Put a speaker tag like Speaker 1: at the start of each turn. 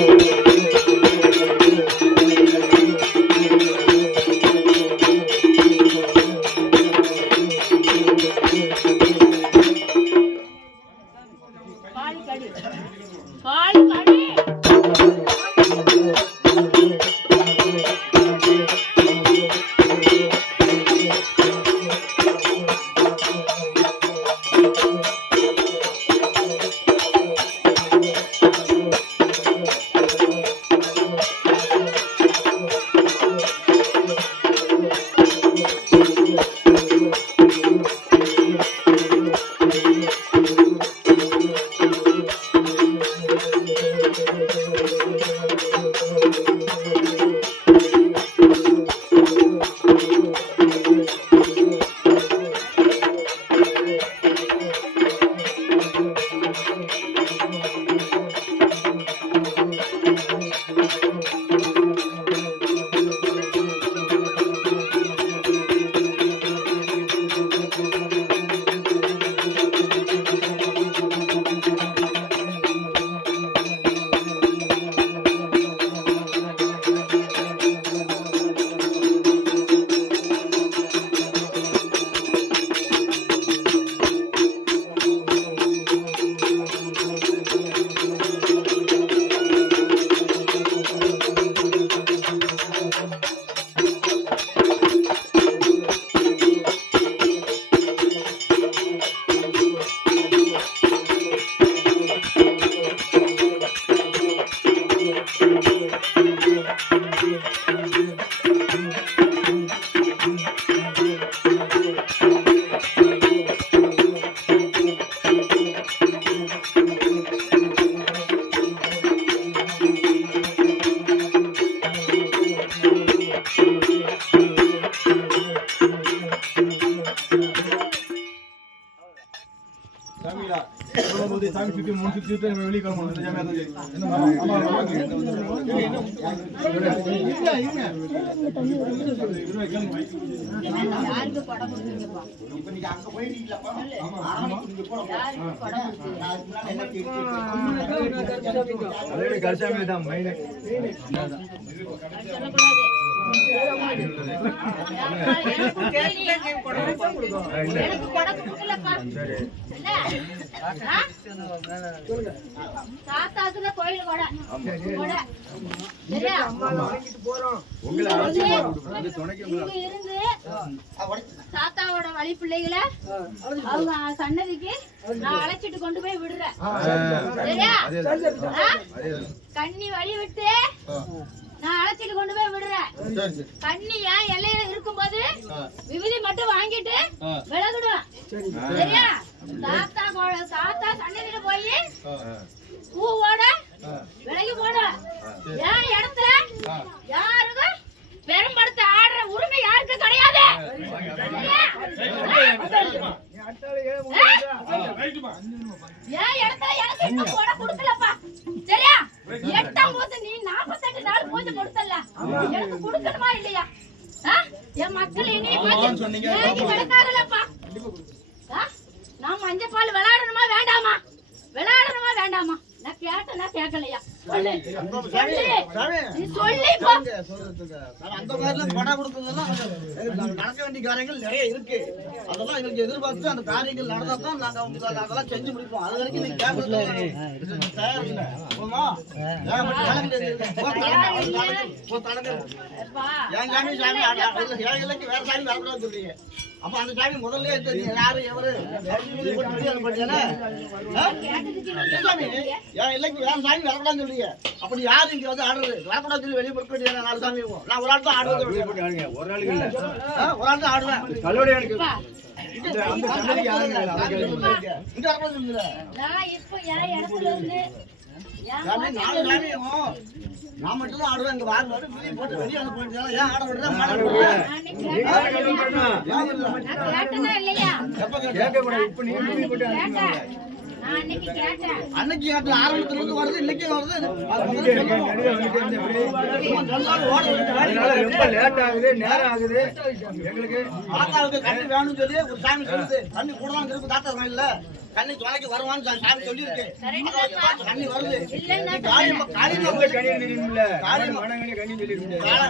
Speaker 1: thank you. சுத்தி நம்ம வெளியே கிளம்பணும் இந்த ஜாமியா தான் கருசாமி தான்
Speaker 2: சொல்லக்கூடாது எனக்கு தாத்தாக்குதான் கோயில் கொடை. கொடை. சரியா? இங்க இருந்து- தாத்தாவோட வழி பிள்ளைகளை அவங்க சன்னதிக்கு நான் அழைச்சிட்டு கொண்டு போய் விடுறேன் சரியா ஆ? வழி விட்டு நான் அழைச்சிட்டு கொண்டு போய் விடுறேன்.
Speaker 1: சரி சரி.
Speaker 2: கண்ணி ஏன் எல்லையில இருக்கும்போது விபூதி மட்டும் வாங்கிட்டு விலகிடும் சரியா? தாத்தா தாத்தா சன்னதியில போய் பூவோட விலகி போடும் என் இடத்துல யாருக்கும் பெரும்படுத்த ஆடுற உரிமை யாருக்கும் கிடையாது? என் இடத்துல எனக்கு இன்னும் கொடை கொடுக்கலப்பா. சரியா? எட்டாம் பூசை நீ நாற்பத்தெட்டு நாள் பூஜை கொடுத்தல எனக்கு கொடுக்கணுமா இல்லையா? என் மக்கள் இனி ஆ? நான் மஞ்சள் பால் விளையாடணுமா வேண்டாமா? விளையாடணுமா வேண்டாமா? நான் கேட்டேனா கேட்கலையா?
Speaker 3: அந்த மாதிரில கொடை கொடுத்ததெல்லாம் நடக்க வேண்டிய காரியங்கள் நிறைய இருக்கு. அதெல்லாம் எங்களுக்கு எதிர்பார்த்து அந்த காரியங்கள் நடந்தா தான் நாங்க உங்களுக்கு அதெல்லாம் செஞ்சு முடிப்போம். அது வரைக்கும் நீங்க கேட்கறது தயார் இல்ல போமா என் சாமி சாமி இல்லைக்கு வேற சாமி வரக்கூடாதுன்னு சொல்றீங்க. அப்ப அந்த சாமி முதல்ல யாரு எவரு? சாமி? என் இல்லைக்கு வேற சாமி வரக்கூடாதுன்னு சொல்றீங்க? அப்படி யாரு இங்க வந்து ஆடுறது. சொல்லி வெளியே போட்டு வேண்டிய நாலு சாமி. நான் ஒரு ஆள் தான் ஆடுவது
Speaker 1: ஒரு நாளைக்கு இல்ல.
Speaker 3: ஆ, ஒரு ஆள் தான் ஆடுவேன்.
Speaker 1: கல்லூரி எனக்கு.
Speaker 2: நான்
Speaker 3: மட்டும் தான் ஆடுவேன். இங்க வெளியே போட்டு வெளியே வேண்டியதா? ஏன் ஆட
Speaker 2: இல்லையா?
Speaker 3: எப்ப.
Speaker 1: இப்ப நீங்க போட்டு
Speaker 2: அன்னைக்கு
Speaker 3: காட்டு ஆரம்பத்துல இருந்து வருது இன்னைக்கு வருது
Speaker 1: ரொம்ப லேட் நேரம் ஆகுது எங்களுக்கு
Speaker 3: தாத்தாவுக்கு கண்ணி வேணும் சொல்லி ஒரு சாமி சொல்லுது தண்ணி கூட இருக்கு தாத்தா இல்ல கண்ணி தொலைக்கு வருவான்னு சாமி சொல்லியிருக்கு கண்ணி வருது காரியமா காரியம் மனங்கனி கண்ணி
Speaker 1: சொல்லி எல்லா